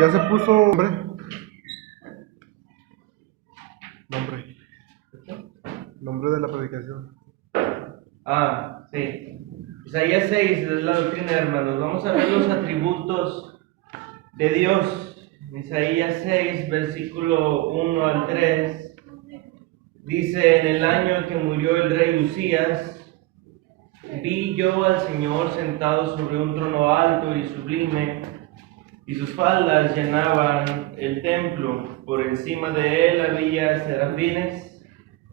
Ya se puso nombre de la predicación. Sí. Isaías 6 es la doctrina, hermanos. Vamos a ver los atributos de Dios. Isaías 6, versículo 1 al 3. Dice: en el año que murió el rey Uzías, vi yo al Señor sentado sobre un trono alto y sublime, y sus faldas llenaban el templo. Por encima de él había serafines,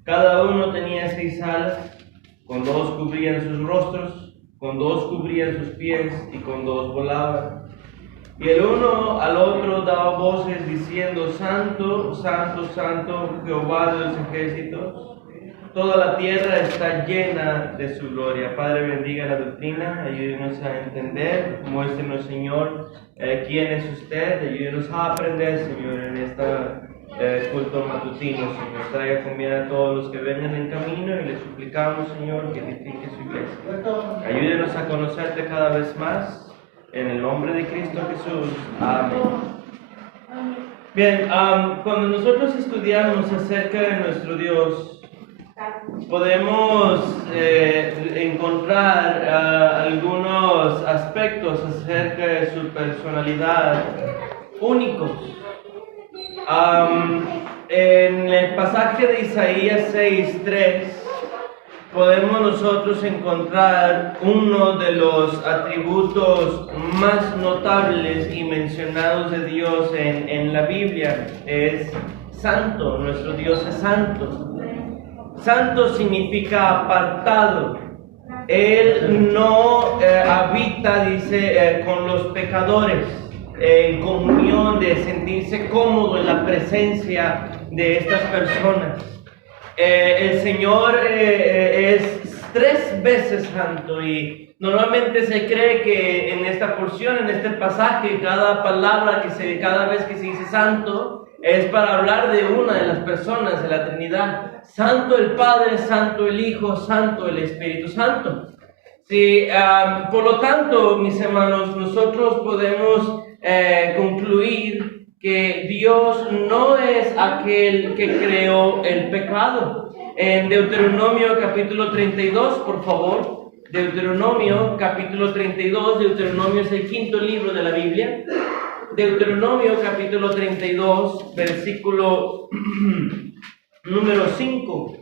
cada uno tenía 6 alas, con 2 cubrían sus rostros, con 2 cubrían sus pies, y con 2 volaban. Y el uno al otro daba voces diciendo: Santo, Santo, Santo, Jehová de los ejércitos. Toda la tierra está llena de su gloria. Padre, bendiga la doctrina, ayúdenos a entender, muéstrenos, Señor, quién es usted, ayúdenos a aprender, Señor, en esta culto matutino, Señor. Traiga con bien a todos los que vengan en camino y le suplicamos, Señor, que edifique su iglesia. Ayúdenos a conocerte cada vez más, en el nombre de Cristo Jesús. Amén. Bien, cuando nosotros estudiamos acerca de nuestro Dios, podemos encontrar algunos aspectos acerca de su personalidad únicos. En el pasaje de Isaías 6:3 podemos nosotros encontrar uno de los atributos más notables y mencionados de Dios en la Biblia. Es santo. Nuestro Dios es santo. Santo significa apartado. Él no habita, dice, con los pecadores, en comunión, de sentirse cómodo en la presencia de estas personas. El Señor es 3 veces santo, y normalmente se cree que en esta porción, en este pasaje, cada palabra cada vez que se dice santo, es para hablar de una de las personas de la Trinidad. Santo el Padre, santo el Hijo, santo el Espíritu Santo. Sí, por lo tanto, mis hermanos, nosotros podemos concluir que Dios no es aquel que creó el pecado. En Deuteronomio capítulo 32, por favor. Deuteronomio capítulo 32. Deuteronomio es el 5.º libro de la Biblia. Deuteronomio capítulo 32, versículo número 5.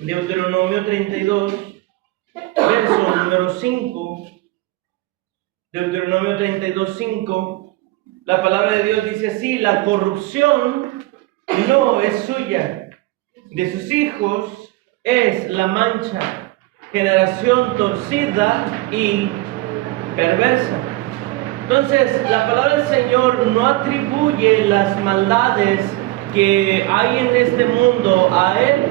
Deuteronomio 32, verso número 5. Deuteronomio 32, 5. La palabra de Dios dice así: la corrupción no es suya, de sus hijos es la mancha, generación torcida y perversa. Entonces, la palabra del Señor no atribuye las maldades que hay en este mundo a Él.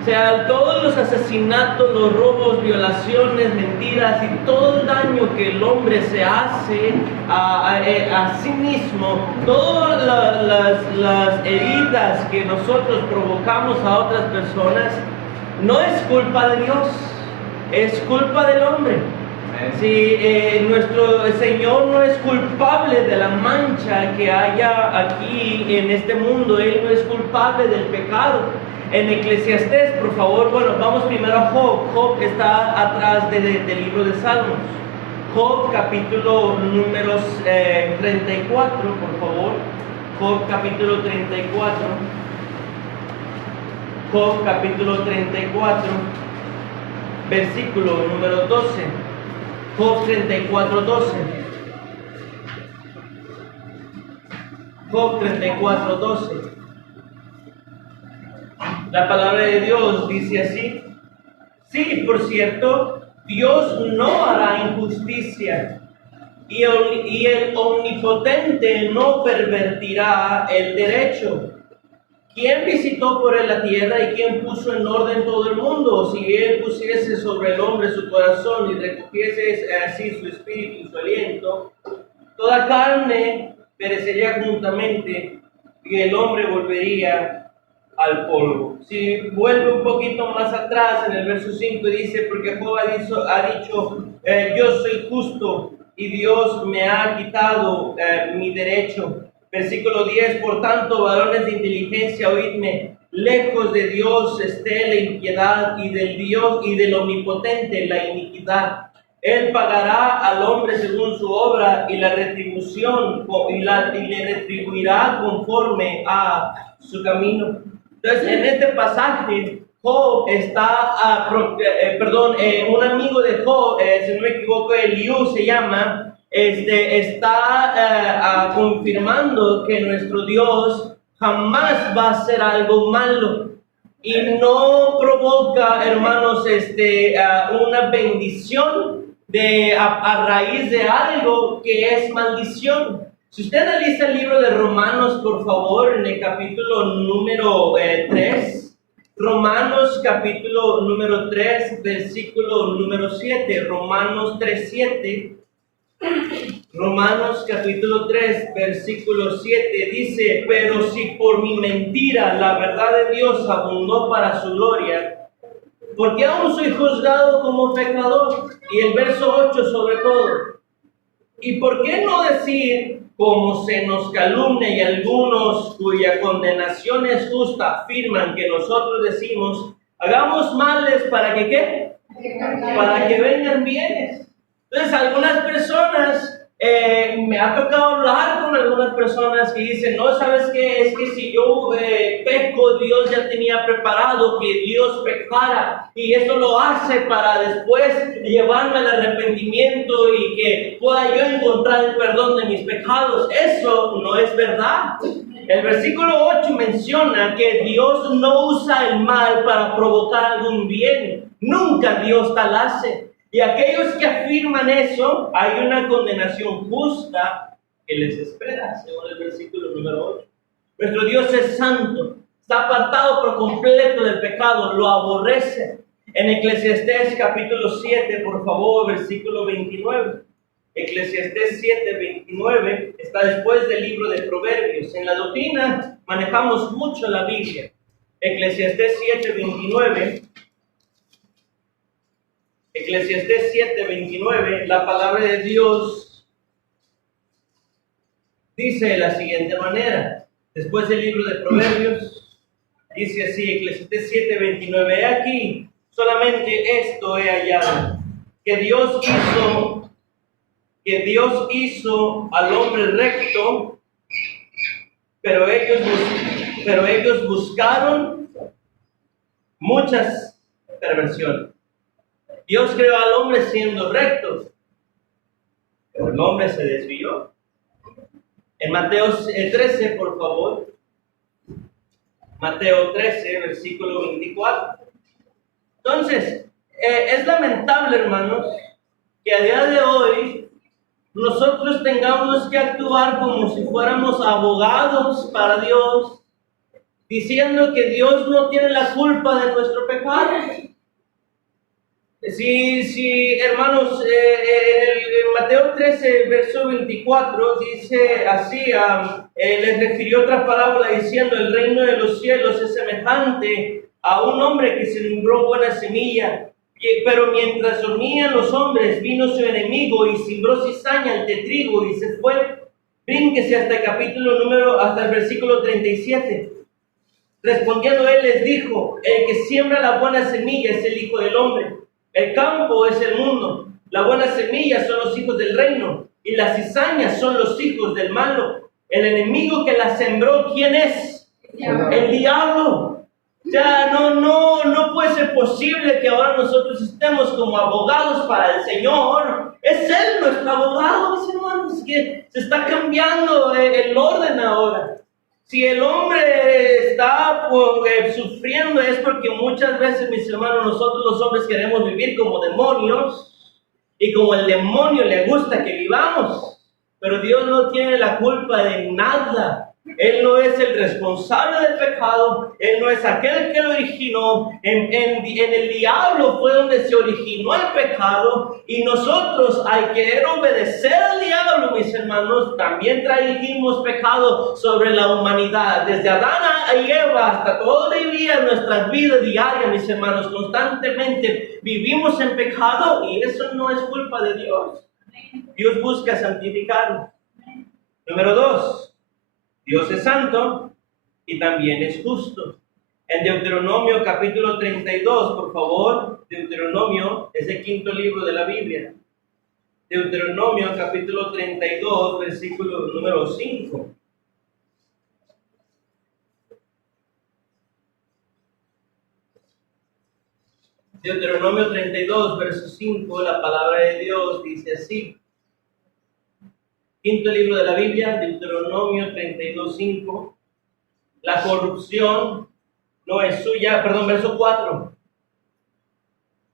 O sea, todos los asesinatos, los robos, violaciones, mentiras y todo el daño que el hombre se hace a sí mismo, todas las heridas que nosotros provocamos a otras personas, no es culpa de Dios, es culpa del hombre. Si nuestro Señor no es culpable de la mancha que haya aquí en este mundo, Él no es culpable del pecado. En Eclesiastés, por favor, vamos primero a Job. Job está atrás del libro de Salmos. Job capítulo número 34, por favor. Job capítulo 34. Job capítulo 34, versículo número 12. Job 34, 12. Job 34, 12. La palabra de Dios dice así: sí, por cierto, Dios no hará injusticia, y el omnipotente no pervertirá el derecho. ¿Quién visitó por él la tierra y quién puso en orden todo el mundo? Si él pusiese sobre el hombre su corazón y recogiese así su espíritu y su aliento, toda carne perecería juntamente y el hombre volvería al polvo. Si vuelve un poquito más atrás en el verso 5 dice: porque Jehová ha dicho yo soy justo, y Dios me ha quitado mi derecho. Versículo 10, por tanto, varones de inteligencia, oídme, lejos de Dios esté la impiedad y del Dios y del omnipotente la iniquidad. Él pagará al hombre según su obra y la retribución y le retribuirá conforme a su camino. Entonces, en este pasaje, Job está, un amigo de Job, si no me equivoco, Eliú se llama, está confirmando que nuestro Dios jamás va a hacer algo malo y no provoca, hermanos, una bendición a raíz de algo que es maldición. Si usted analiza el libro de Romanos, por favor, en el capítulo número 3, Romanos capítulo número 3, versículo número 7, Romanos 3, 7. Romanos capítulo 3, versículo 7 dice, pero si por mi mentira la verdad de Dios abundó para su gloria, porque aún soy juzgado como pecador. Y el verso 8 sobre todo. ¿Y por qué no decir, como se nos calumnia y algunos cuya condenación es justa afirman que nosotros decimos, hagamos males para que ¿qué? Para que vengan bienes? Entonces algunas personas, me ha tocado hablar con algunas personas que dicen, no, ¿sabes qué? Es que si yo peco, Dios ya tenía preparado que Dios pecara y eso lo hace para después llevarme al arrepentimiento y que pueda yo encontrar el perdón de mis pecados. Eso no es verdad. El versículo 8 menciona que Dios no usa el mal para provocar algún bien. Nunca Dios tal hace. Y aquellos que afirman eso, hay una condenación justa que les espera, según el versículo número 8. Nuestro Dios es santo, está apartado por completo del pecado, lo aborrece. En Eclesiastés capítulo 7, por favor, versículo 29. Eclesiastés 7, 29 está después del libro de Proverbios. En la doctrina manejamos mucho la Biblia. Eclesiastés 7, 29. Eclesiastés 7, 29, la palabra de Dios dice de la siguiente manera, después del libro de Proverbios, dice así, Eclesiastés 7, 29, he aquí, solamente esto he hallado, que Dios hizo al hombre recto, pero ellos buscaron muchas perversiones. Dios creó al hombre siendo recto, pero el hombre se desvió. En Mateo 13, por favor. Mateo 13, versículo 24. Entonces, es lamentable, hermanos, que a día de hoy nosotros tengamos que actuar como si fuéramos abogados para Dios, diciendo que Dios no tiene la culpa de nuestro pecado. Sí, hermanos, en Mateo 13, verso 24, dice así, les refirió otra parábola diciendo, el reino de los cielos es semejante a un hombre que sembró buena semilla, pero mientras dormían los hombres, vino su enemigo y sembró cizaña ante trigo y se fue. Brínquese hasta el versículo 37. Respondiendo él les dijo, el que siembra la buena semilla es el Hijo del Hombre. El campo es el mundo, la buena semilla son los hijos del reino y las cizañas son los hijos del malo. El enemigo que la sembró, ¿quién es? El diablo. Ya no puede ser posible que ahora nosotros estemos como abogados para el Señor. Es Él nuestro abogado, mis hermanos, que se está cambiando el orden ahora. Si el hombre está sufriendo es porque muchas veces, mis hermanos, nosotros los hombres queremos vivir como demonios y como el demonio le gusta que vivamos. Pero Dios no tiene la culpa de nada. Él no es el responsable del pecado, Él no es aquel que lo originó. En el diablo fue donde se originó el pecado y nosotros al querer obedecer al diablo, mis hermanos, también trajimos pecado sobre la humanidad. Desde Adán y Eva hasta todo el día en nuestras vidas diarias, mis hermanos, constantemente vivimos en pecado y eso no es culpa de Dios. Dios busca santificarnos. Número 2, Dios es santo y también es justo. En Deuteronomio capítulo 32, por favor, Deuteronomio es el quinto libro de la Biblia. Deuteronomio capítulo 32, versículo número 5. Deuteronomio 32, verso 5, la palabra de Dios dice así. Quinto libro de la Biblia, Deuteronomio 32, 5. La corrupción no es suya, perdón, verso 4.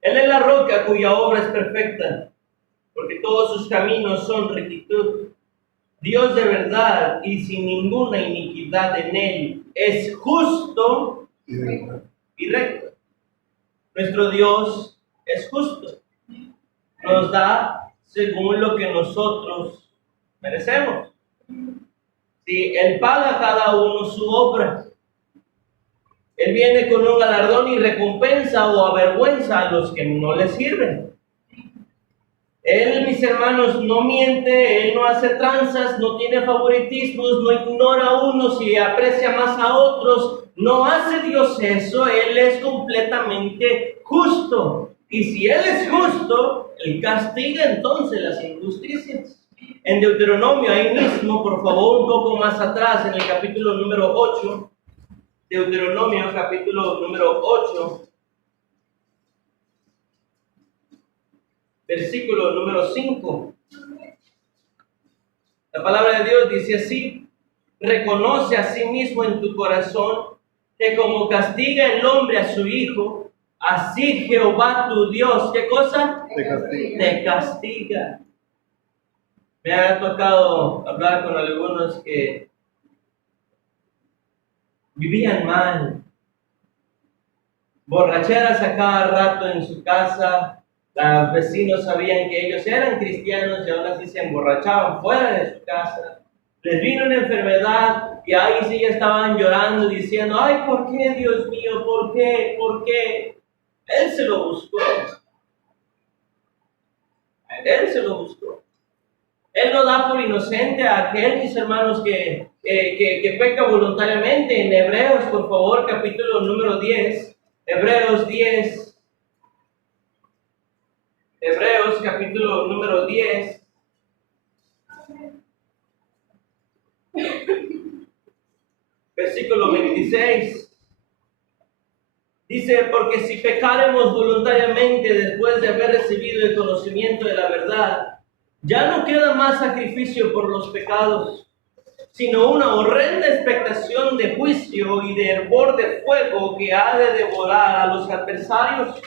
Él es la roca cuya obra es perfecta, porque todos sus caminos son rectitud. Dios de verdad y sin ninguna iniquidad en él, es justo y recto. Nuestro Dios es justo. Nos da según lo que nosotros merecemos. Si Él paga a cada uno su obra, Él viene con un galardón y recompensa o avergüenza a los que no le sirven. Él, mis hermanos, no miente, Él no hace tranzas, no tiene favoritismos, no ignora a unos y aprecia más a otros. No hace Dios eso, Él es completamente justo. Y si Él es justo, Él castiga entonces las injusticias. En Deuteronomio, ahí mismo, por favor, un poco más atrás, en el capítulo número 8, Deuteronomio, capítulo número 8, versículo número 5. La palabra de Dios dice así: reconoce a sí mismo en tu corazón que como castiga el hombre a su hijo, así Jehová tu Dios, ¿qué cosa? Te castiga. Te castiga. Me ha tocado hablar con algunos que vivían mal, borracheras a cada rato en su casa. Los vecinos sabían que ellos eran cristianos y aún así se emborrachaban fuera de su casa. Les vino una enfermedad y ahí sí ya estaban llorando diciendo: ay, ¿por qué, Dios mío? ¿Por qué? ¿Por qué? Él se lo buscó. Él se lo buscó. Él no da por inocente a aquel, mis hermanos, que peca voluntariamente. En Hebreos, por favor, capítulo número 10. Hebreos 10. Hebreos, capítulo número 10. Versículo 26. Dice: porque si pecaremos voluntariamente después de haber recibido el conocimiento de la verdad, ya no queda más sacrificio por los pecados, sino una horrenda expectación de juicio y de hervor de fuego que ha de devorar a los adversarios.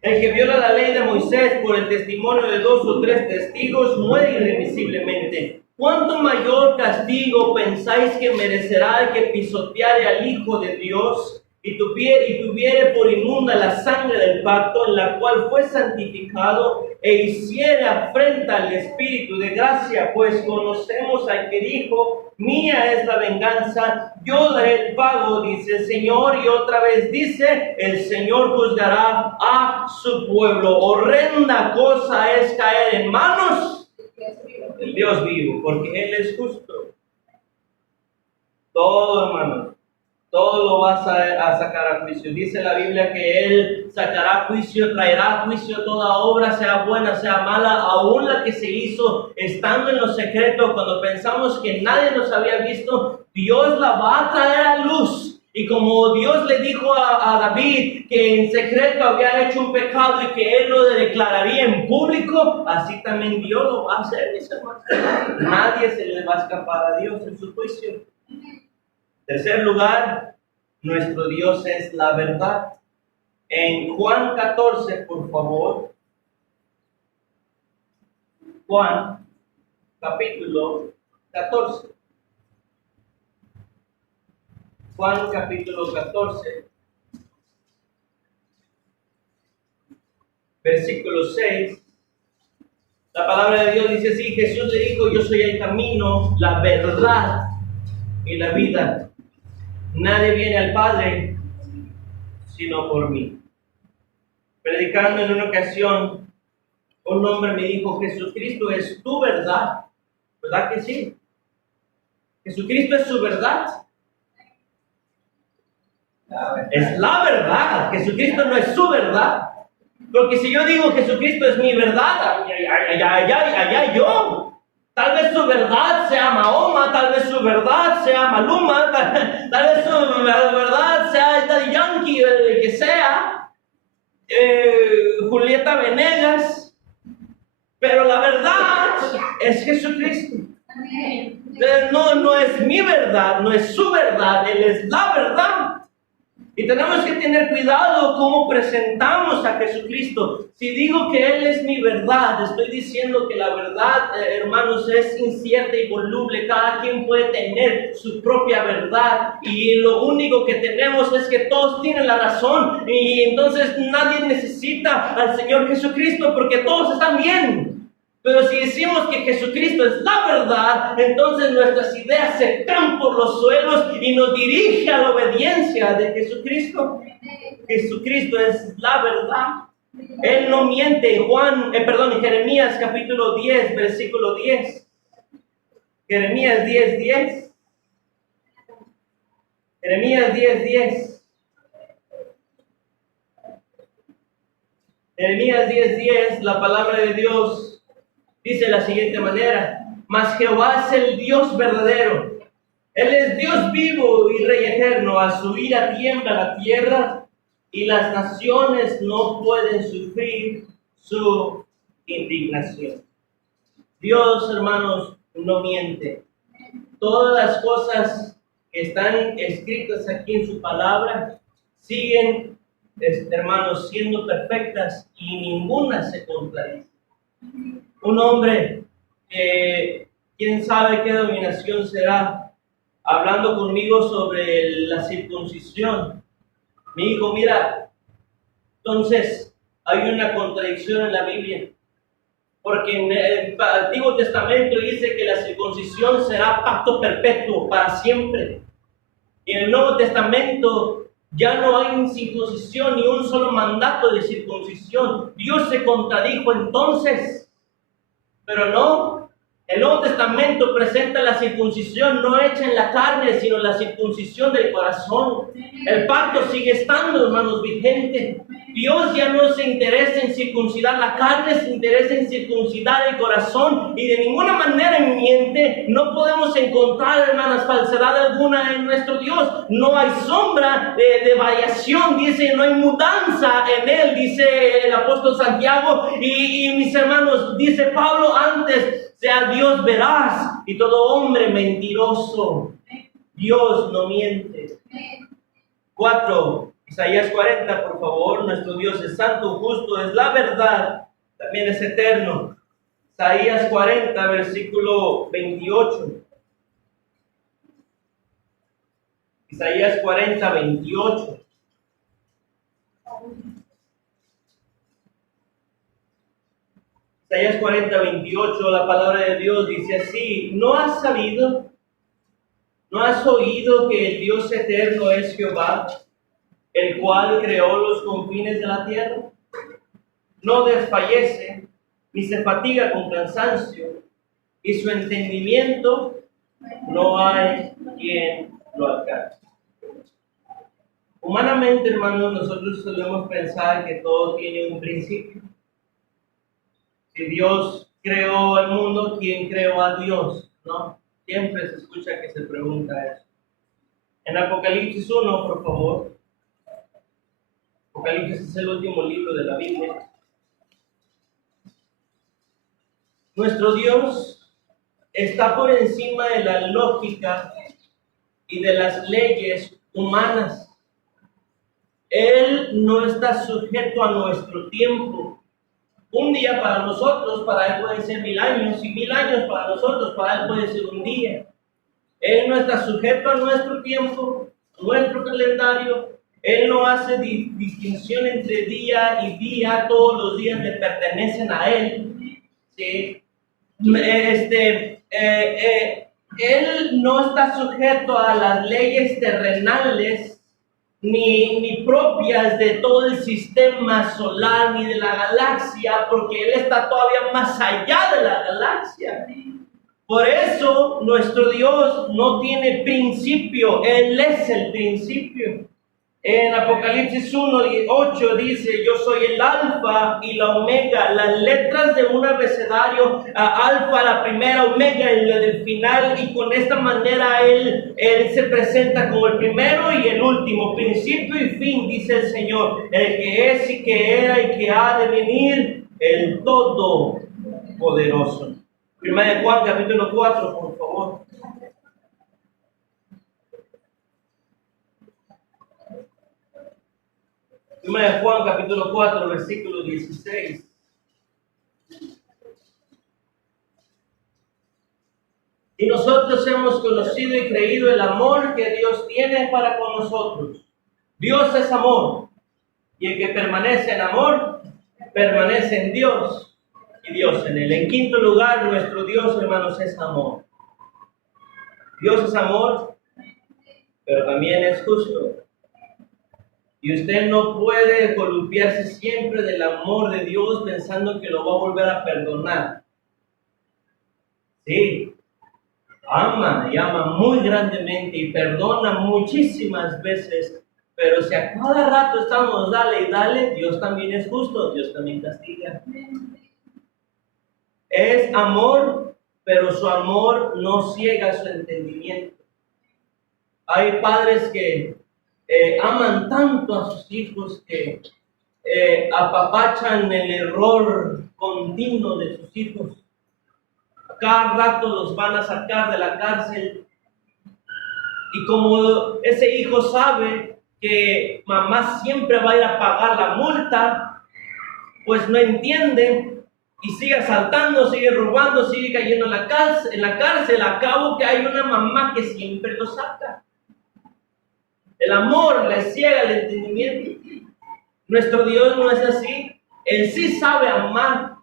El que viola la ley de Moisés por el testimonio de 2 o 3 testigos muere irremisiblemente. ¿Cuánto mayor castigo pensáis que merecerá el que pisoteare al Hijo de Dios y tuviere por inmunda la sangre del pacto en la cual fue santificado e hiciere afrenta al Espíritu de gracia? Pues conocemos al que dijo: mía es la venganza, yo daré el pago, dice el Señor. Y otra vez dice: el Señor juzgará a su pueblo. Horrenda cosa es caer en manos del Dios vivo, porque Él es justo. Todo, hermanos, todo lo vas a sacar a juicio. Dice la Biblia que Él sacará juicio, traerá juicio toda obra, sea buena, sea mala, aún la que se hizo estando en lo secreto, cuando pensamos que nadie nos había visto. Dios la va a traer a luz. Y como Dios le dijo a David que en secreto había hecho un pecado y que Él lo declararía en público, así también Dios lo va a hacer, mis hermanos. Nadie se le va a escapar a Dios en su juicio. Tercer lugar, nuestro Dios es la verdad. En Juan 14, por favor. Juan, capítulo 14. Juan, capítulo 14, versículo 6. La palabra de Dios dice así: Jesús le dijo: yo soy el camino, la verdad y la vida. Nadie viene al Padre sino por mí. Predicando en una ocasión, Un hombre me dijo, Jesucristo es tu verdad. ¿Verdad que sí? Jesucristo es su verdad. Es la verdad. Jesucristo no es su verdad. Porque si yo digo Jesucristo es mi verdad, allá yo. Tal vez su verdad sea Mahoma, tal vez su verdad sea Maluma, tal vez su verdad sea Daddy Yankee, el que sea, Julieta Venegas. Pero la verdad es Jesucristo. No es mi verdad, no es su verdad, Él es la verdad. Y tenemos que tener cuidado cómo presentamos a Jesucristo. Si digo que Él es mi verdad, estoy diciendo que la verdad, hermanos, es incierta y voluble. Cada quien puede tener su propia verdad. Y lo único que tenemos es que todos tienen la razón. Y entonces nadie necesita al Señor Jesucristo porque todos están bien. Pero si decimos que Jesucristo es la verdad, entonces nuestras ideas se caen por los suelos y nos dirige a la obediencia de Jesucristo. Jesucristo es la verdad. Él no miente. En Jeremías capítulo 10, versículo 10. Jeremías 10:10. Jeremías 10:10. Jeremías 10:10, la palabra de Dios dice de la siguiente manera: mas Jehová es el Dios verdadero. Él es Dios vivo y Rey eterno. A su ira tiembla la tierra y las naciones no pueden sufrir su indignación. Dios, hermanos, no miente. Todas las cosas que están escritas aquí en su palabra siguen, hermanos, siendo perfectas y ninguna se contradice. Un hombre que quién sabe qué dominación será, hablando conmigo sobre la circuncisión, me dijo, mira, entonces hay una contradicción en la Biblia, porque en el Antiguo Testamento dice que la circuncisión será pacto perpetuo para siempre, y en el Nuevo Testamento ya no hay circuncisión ni un solo mandato de circuncisión. Dios se contradijo entonces. Pero no, el Nuevo Testamento presenta la circuncisión no hecha en la carne, sino la circuncisión del corazón. El pacto sigue estando, hermanos, vigente. Dios ya no se interesa en circuncidar la carne, se interesa en circuncidar el corazón. Y de ninguna manera miente. No podemos encontrar, hermanas, falsedad alguna en nuestro Dios. No hay sombra de variación, dice, no hay mudanza en Él, dice el apóstol Santiago. Y mis hermanos, dice Pablo antes, sea Dios veraz y todo hombre mentiroso. Dios no miente. 4. Isaías 40, por favor. Nuestro Dios es santo, justo, es la verdad, también es eterno. Isaías 40, versículo 28. Isaías 40, 28. Isaías 40, 28, la palabra de Dios dice así: ¿no has sabido, no has oído que el Dios eterno es Jehová, el cual creó los confines de la tierra? No desfallece, ni se fatiga con cansancio, y su entendimiento no hay quien lo alcance. Humanamente, hermanos, nosotros solemos pensar que todo tiene un principio. Si Dios creó el mundo, ¿quién creó a Dios? ¿No? Siempre se escucha que se pregunta eso. En Apocalipsis 1, por favor. Apocalipsis es el último libro de la Biblia. Nuestro Dios está por encima de la lógica y de las leyes humanas. Él no está sujeto a nuestro tiempo. Un día para nosotros, para Él puede ser 1000 años, y 1000 años para nosotros, para Él puede ser un día. Él no está sujeto a nuestro tiempo, a nuestro calendario. Él no hace distinción entre día y día. Todos los días le pertenecen a Él. ¿Sí? Él no está sujeto a las leyes terrenales ni propias de todo el sistema solar ni de la galaxia, porque Él está todavía más allá de la galaxia. Por eso nuestro Dios no tiene principio, Él es el principio. En Apocalipsis 1:8 dice: yo soy el alfa y la omega, las letras de un abecedario, alfa la primera, omega la del final, y con esta manera él se presenta como el primero y el último, principio y fin, dice el Señor, el que es y que era y que ha de venir, el Todopoderoso. Primera de Juan capítulo 4, por favor. Primera de Juan capítulo 4, versículo 16. Y nosotros hemos conocido y creído el amor que Dios tiene para con nosotros. Dios es amor, y el que permanece en amor, permanece en Dios, y Dios en él. En quinto lugar, nuestro Dios, hermanos, es amor. Dios es amor, pero también es justo. Y usted no puede columpiarse siempre del amor de Dios pensando que lo va a volver a perdonar. Sí, ama y ama muy grandemente y perdona muchísimas veces, pero si a cada rato estamos dale y dale, Dios también es justo, Dios también castiga. Es amor, pero su amor no ciega su entendimiento. Hay padres que aman tanto a sus hijos que apapachan el error continuo de sus hijos. Cada rato los van a sacar de la cárcel. Y como ese hijo sabe que mamá siempre va a ir a pagar la multa, pues no entiende y sigue asaltando, sigue robando, sigue cayendo en la cárcel. A cabo que hay una mamá que siempre lo saca. El amor le ciega el entendimiento. Nuestro Dios no es así. Él sí sabe amar.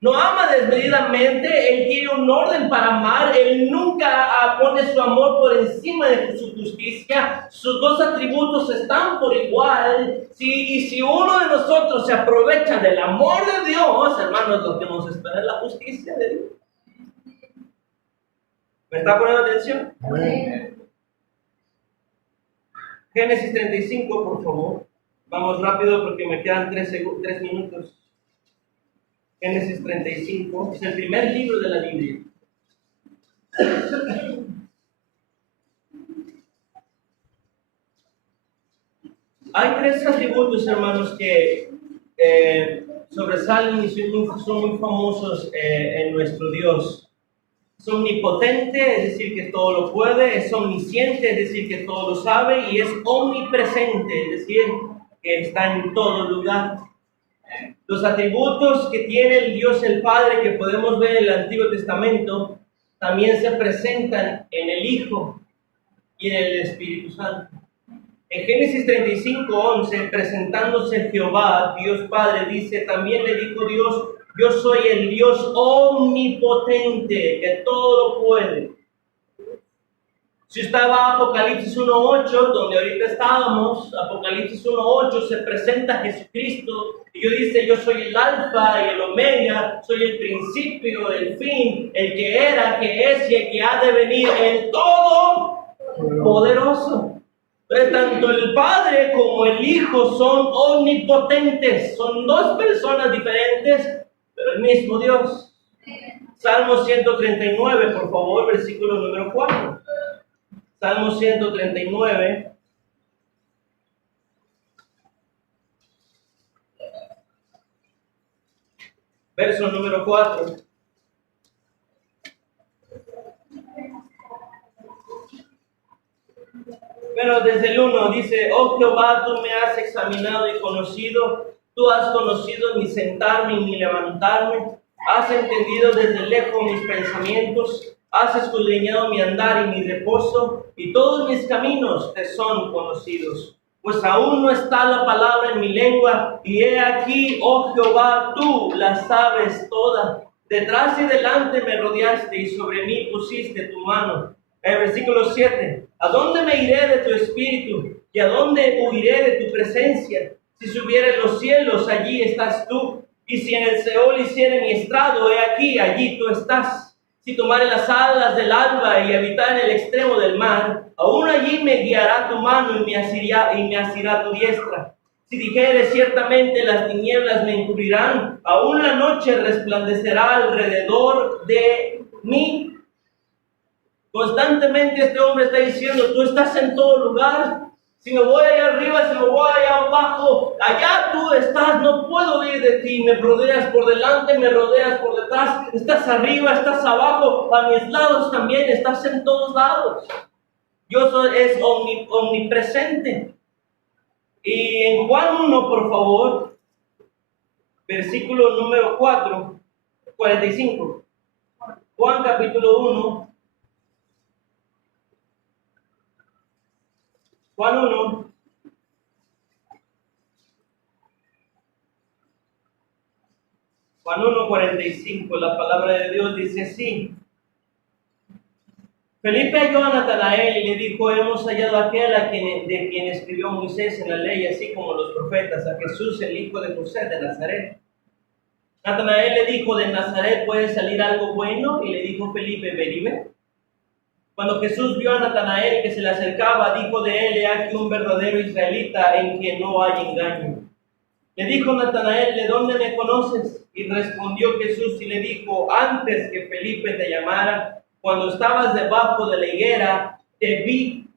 No ama desmedidamente. Él tiene un orden para amar. Él nunca pone su amor por encima de su justicia. Sus dos atributos están por igual. Y si uno de nosotros se aprovecha del amor de Dios, hermanos, lo que nos espera es la justicia de Dios. ¿Me está poniendo atención? Amén. Génesis 35, por favor. Vamos rápido porque me quedan 3 minutos. Génesis 35 es el primer libro de la Biblia. Hay 3 atributos, hermanos, que sobresalen y son muy famosos en nuestro Dios. Es omnipotente, es decir, que todo lo puede. Es omnisciente, es decir, que todo lo sabe. Y es omnipresente, es decir, que está en todo lugar. Los atributos que tiene el Dios el Padre, que podemos ver en el Antiguo Testamento, también se presentan en el Hijo y en el Espíritu Santo. En Génesis 35:11, presentándose Jehová, Dios Padre, dice: también le dijo Dios: yo soy el Dios omnipotente, que todo lo puede. Si usted va a Apocalipsis 1:8, donde ahorita estábamos, Apocalipsis 1:8 se presenta Jesucristo, y dice: yo soy el alfa y el omega, soy el principio, el fin, el que era, que es y el que ha de venir, el Todopoderoso. Entonces, tanto el Padre como el Hijo son omnipotentes, son 2 personas diferentes, pero el mismo Dios. Salmo 139, por favor, versículo número 4. Salmo 139. Verso número 4. Pero desde el 1 dice: oh Jehová, tú me has examinado y conocido, tú has conocido mi sentarme y mi levantarme, has entendido desde lejos mis pensamientos, has escudriñado mi andar y mi reposo, y todos mis caminos te son conocidos. Pues aún no está la palabra en mi lengua, y he aquí, oh Jehová, tú la sabes toda. Detrás y delante me rodeaste, y sobre mí pusiste tu mano. El versículo 7. ¿A dónde me iré de tu espíritu? ¿Y a dónde huiré de tu presencia? Si subiere en los cielos, allí estás tú. Y si en el Seol hiciere mi estrado, he aquí, allí tú estás. Si tomare las alas del alba y habitar en el extremo del mar, aún allí me guiará tu mano y me asirá tu diestra. Si dijere ciertamente las tinieblas me encubrirán, aún la noche resplandecerá alrededor de mí. Constantemente este hombre está diciendo, tú estás en todo lugar. Si me voy allá arriba, si me voy allá abajo, allá tú estás, no puedo ir de ti. Me rodeas por delante, me rodeas por detrás, estás arriba, estás abajo, a mis lados también, estás en todos lados. Dios es omnipresente. Y en Juan 1, por favor, versículo número 45. Juan capítulo 1. Juan 1, Juan 1, 45, la palabra de Dios dice así. Felipe halló a Natanael y le dijo, hemos hallado a aquel de quien escribió Moisés en la ley, así como los profetas, a Jesús, el hijo de José de Nazaret. Natanael le dijo, ¿de Nazaret puede salir algo bueno? Y le dijo Felipe, verime. Cuando Jesús vio a Natanael que se le acercaba, dijo de él, he aquí un verdadero israelita en quien no hay engaño. Le dijo Natanael, ¿de dónde me conoces? Y respondió Jesús y le dijo, antes que Felipe te llamara, cuando estabas debajo de la higuera, te vi.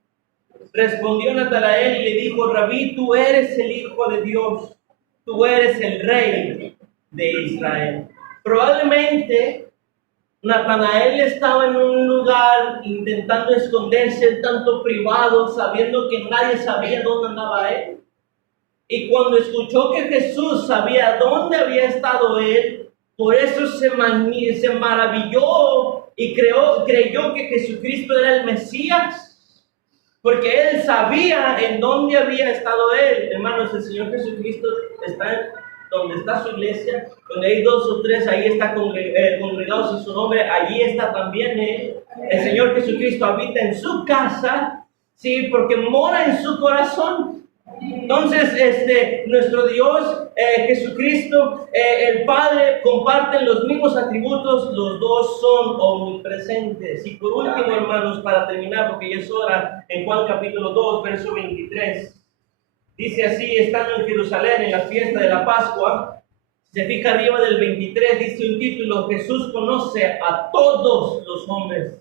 Respondió Natanael y le dijo, Rabí, tú eres el Hijo de Dios, tú eres el Rey de Israel. Probablemente Natanael estaba en un lugar intentando esconderse, tanto privado, sabiendo que nadie sabía dónde andaba él. Y cuando escuchó que Jesús sabía dónde había estado él, por eso se maravilló y creyó que Jesucristo era el Mesías, porque él sabía en dónde había estado él. Hermanos, el Señor Jesucristo está donde está su iglesia, donde hay 2 o 3, ahí está congregados en su nombre, allí está también él. El Señor Jesucristo habita en su casa, sí, porque mora en su corazón. Entonces, nuestro Dios, Jesucristo, el Padre, comparten los mismos atributos, los dos son omnipresentes. Y por último, hermanos, para terminar, porque ya es hora, en Juan capítulo 2, verso 23, dice así, estando en Jerusalén en la fiesta de la Pascua, se fija arriba del 23, dice un título, Jesús conoce a todos los hombres.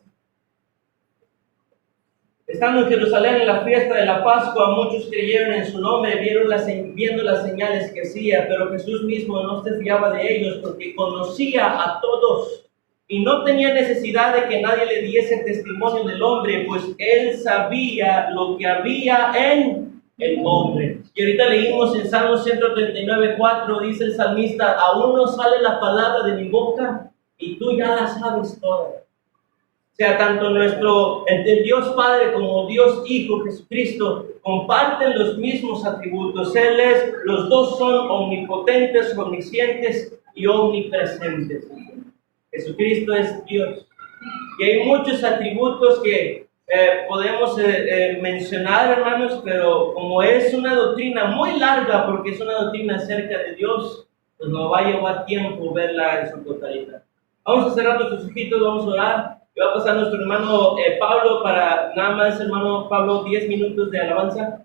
Estando en Jerusalén en la fiesta de la Pascua, muchos creyeron en su nombre, viendo las señales que hacía, pero Jesús mismo no se fiaba de ellos porque conocía a todos y no tenía necesidad de que nadie le diese testimonio del hombre, pues él sabía lo que había en el hombre. Y ahorita leímos en Salmo 139:4, dice el salmista, aún no sale la palabra de mi boca y tú ya la sabes toda. O sea, tanto el Dios Padre como Dios Hijo Jesucristo comparten los mismos atributos. Los dos son omnipotentes, omniscientes y omnipresentes. Jesucristo es Dios. Y hay muchos atributos que podemos mencionar, hermanos, pero como es una doctrina muy larga, porque es una doctrina acerca de Dios, pues nos va a llevar tiempo verla en su totalidad. Vamos a cerrar nuestros ojitos, vamos a orar. Y va a pasar nuestro hermano Pablo para nada más, hermano Pablo, 10 minutos de alabanza.